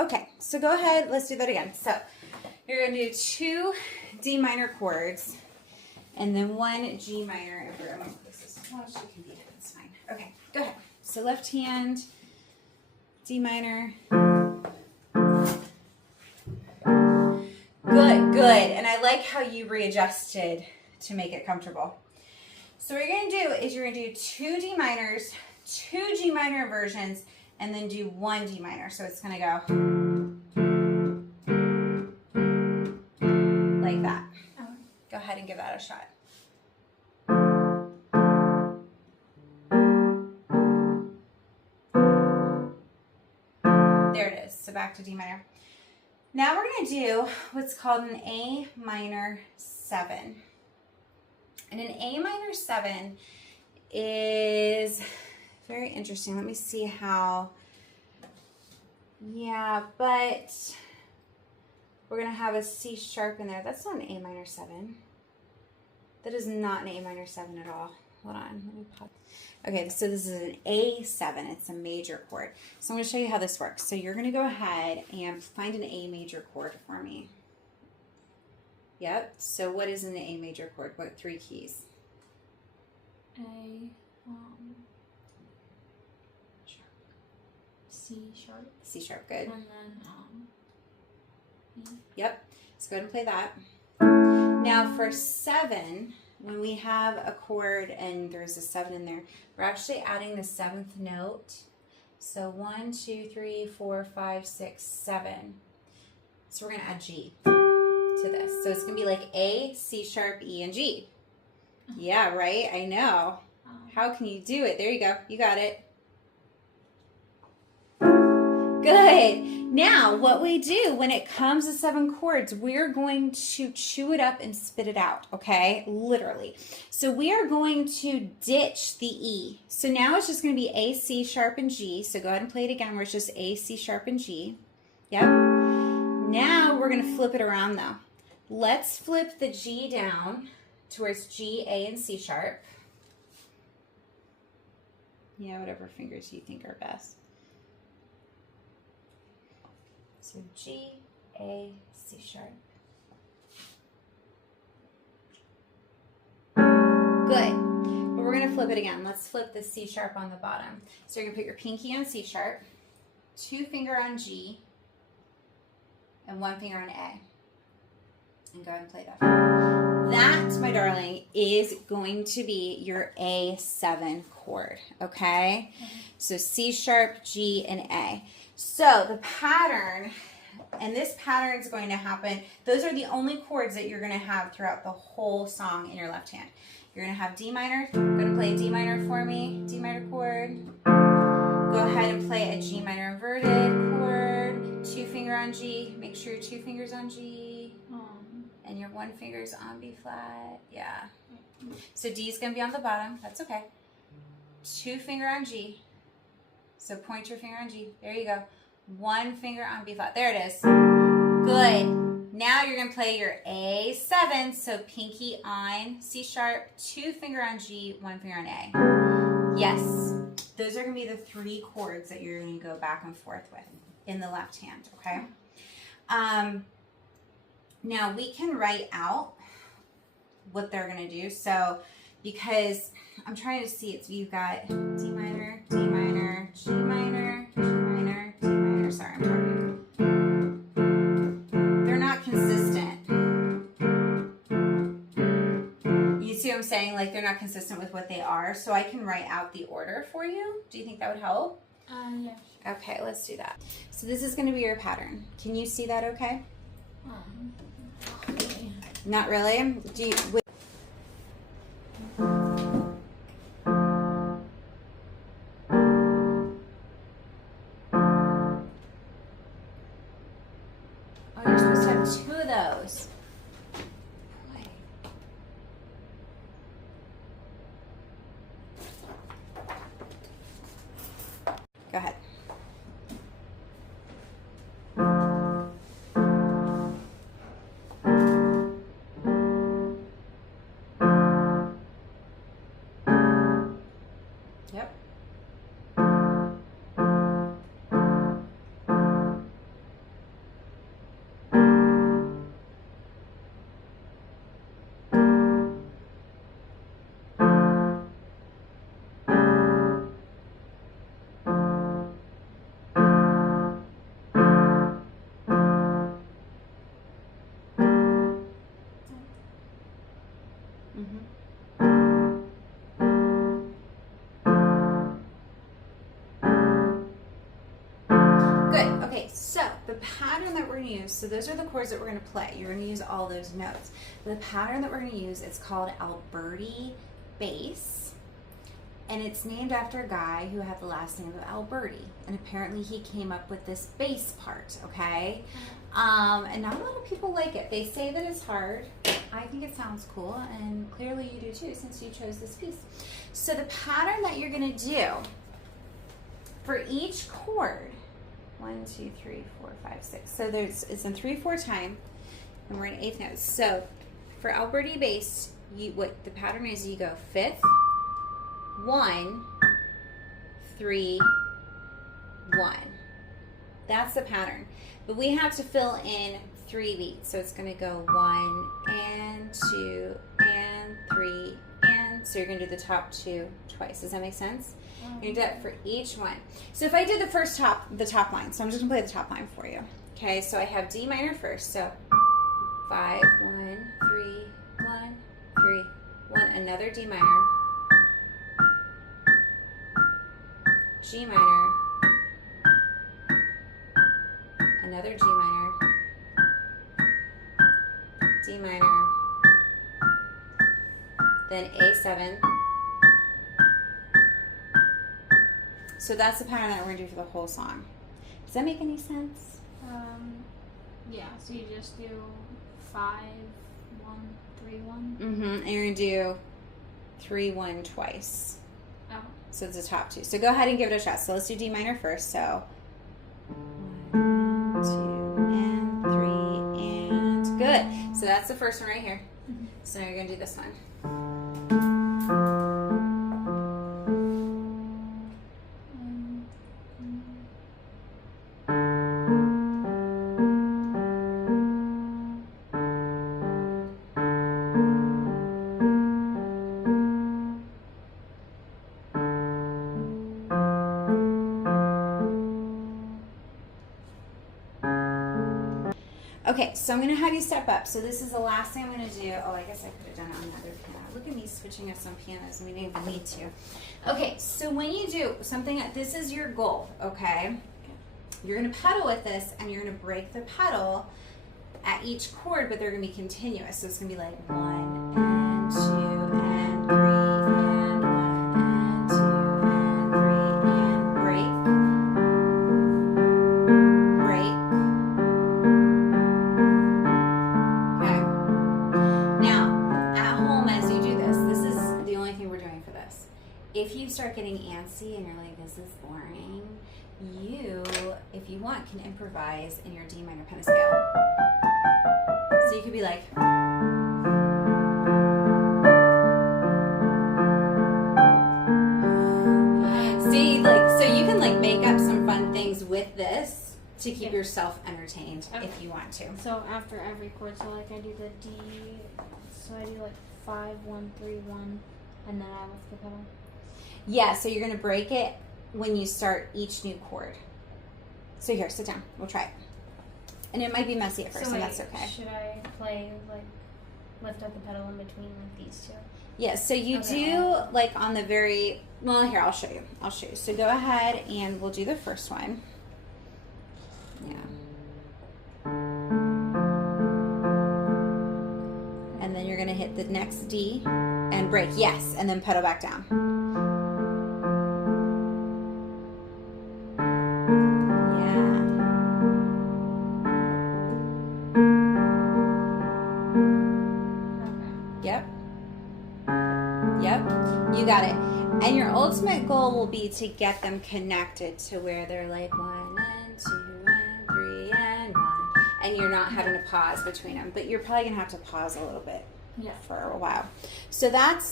Okay, so go ahead. Let's do that again. So you're going to do 2 D minor chords and then 1 G minor. If we're going to this is, well, she can be, it's fine. Okay, go ahead. So left hand, D minor. Good, good. And I like how you readjusted to make it comfortable. So what you're going to do is you're going to do 2 D minors, 2 G minor inversions, and then do 1 D minor. So it's going to go like that. Go ahead and give that a shot. There it is. So back to D minor. Now we're going to do what's called an A minor 7. And an A minor 7 is very interesting. Let me see how. Yeah, but we're going to have a C sharp in there. That's not an A minor 7. That is not an A minor 7 at all. Hold on. Let me pop. Okay, so this is an A7. It's a major chord. So I'm going to show you how this works. So you're going to go ahead and find an A major chord for me. Yep. So what is an A major chord? What 3 keys? A, C sharp. C sharp, good. And then E. Yep. So go ahead and play that. Now for 7, when we have a chord and there's a 7 in there, we're actually adding the 7th note. So 1, 2, 3, 4, 5, 6, 7. So we're going to add G to this. So it's going to be like A, C sharp, E, and G. Yeah, right? I know. How can you do it? There you go. You got it. Good. Now, what we do when it comes to 7 chords, we're going to chew it up and spit it out, okay? Literally. So we are going to ditch the E. So now it's just going to be A, C sharp, and G. So go ahead and play it again where it's just A, C sharp, and G. Yep. Now we're going to flip it around though. Let's flip the G down towards G, A, and C sharp. Yeah, whatever fingers you think are best. So G, A, C sharp. Good. But we're going to flip it again. Let's flip the C sharp on the bottom. So you're going to put your pinky on C sharp, 2 finger on G, and 1 finger on A. And go ahead and play that. That, my darling, is going to be your A7 chord, okay? So C sharp, G, and A. So the pattern, and this pattern is going to happen, those are the only chords that you're going to have throughout the whole song in your left hand. You're going to have D minor. You're going to play a D minor for me, D minor chord. Go ahead and play a G minor inverted chord, 2 finger on G. Make sure your 2 fingers on G. And your 1 finger's on B flat. Yeah. So D is going to be on the bottom. That's okay. 2 finger on G. So point your finger on G. There you go. 1 finger on B flat. There it is. Good. Now you're going to play your A7. So pinky on C sharp, 2 finger on G, 1 finger on A. Yes. Those are going to be the 3 chords that you're going to go back and forth with in the left hand. Okay. Now we can write out what they're going to do. So because I'm trying to see it, so you've got D minor, D minor, G minor, G minor, D minor. Sorry, I'm talking. They're not consistent. You see what I'm saying? Like they're not consistent with what they are. So I can write out the order for you. Do you think that would help? Yeah. Okay, let's do that. So this is going to be your pattern. Can you see that okay? Not really? Do you... Oh, you're supposed to have 2 of those. Boy. Go ahead. pattern that we're going to use, so those are the chords that we're going to play. You're going to use all those notes. The pattern that we're going to use, it's called Alberti bass, and it's named after a guy who had the last name of Alberti, and apparently he came up with this bass part, okay? And not a lot of people like it. They say that it's hard. I think it sounds cool, and clearly you do too, since you chose this piece. So the pattern that you're going to do for each chord, 1, 2, 3, 4, 5, 6. So it's in 3/4 time, and we're in 8th notes. So for Alberti bass, what the pattern is, you go 5th, 1, 3, 1. That's the pattern. But we have to fill in 3 beats. So it's going to go 1 and 2 and 3 and, so you're going to do the top 2 twice. Does that make sense? You're going to do that for each one. So if I did the top line, so I'm just going to play the top line for you. Okay, so I have D minor first. So 5, 1, 3, 1, 3, 1. Another D minor. G minor. Another G minor. D minor. Then A7. So that's the pattern that we're going to do for the whole song. Does that make any sense? Yeah, so you just do 5, 1, 3, 1. And you're going to do 3, 1 twice. Oh. So it's the top 2. So go ahead and give it a shot. So let's do D minor first. So 1, 2, and 3, and good. So that's the first one right here. So now you're going to do this one. Okay, so I'm going to have you step up. So this is the last thing I'm going to do. Oh, I guess I could have done it on another piano. Look at me switching us on pianos, and we didn't even need to. Okay, so when you do something, this is your goal, okay? You're going to pedal with this, and you're going to break the pedal at each chord, but they're going to be continuous. So it's going to be like 1 and 2 and 3 and 1 and 2 and 3 and break. If you start getting antsy and you're like, this is boring, you, if you want, can improvise in your D minor pentascale. So you could be like, see, like, so you can like make up some fun things with this to keep yourself entertained if you want to. So after every chord, so like I do the D, so I do like 5, 1, 3, 1, and then I lift the pedal. Yeah, so you're going to break it when you start each new chord. So here, sit down. We'll try it. And it might be messy at first, so and that's okay. Should I play, like, lift up the pedal in between, like, these two? Yeah, so you do, like, on the very, well, here, I'll show you. So go ahead, and we'll do the first one. Yeah. And then you're going to hit the next D and break. Yes, and then pedal back down. Yep, you got it. And your ultimate goal will be to get them connected to where they're like 1 and 2 and 3 and 1, and you're not having to pause between them. But you're probably gonna have to pause a little bit for a while. So that's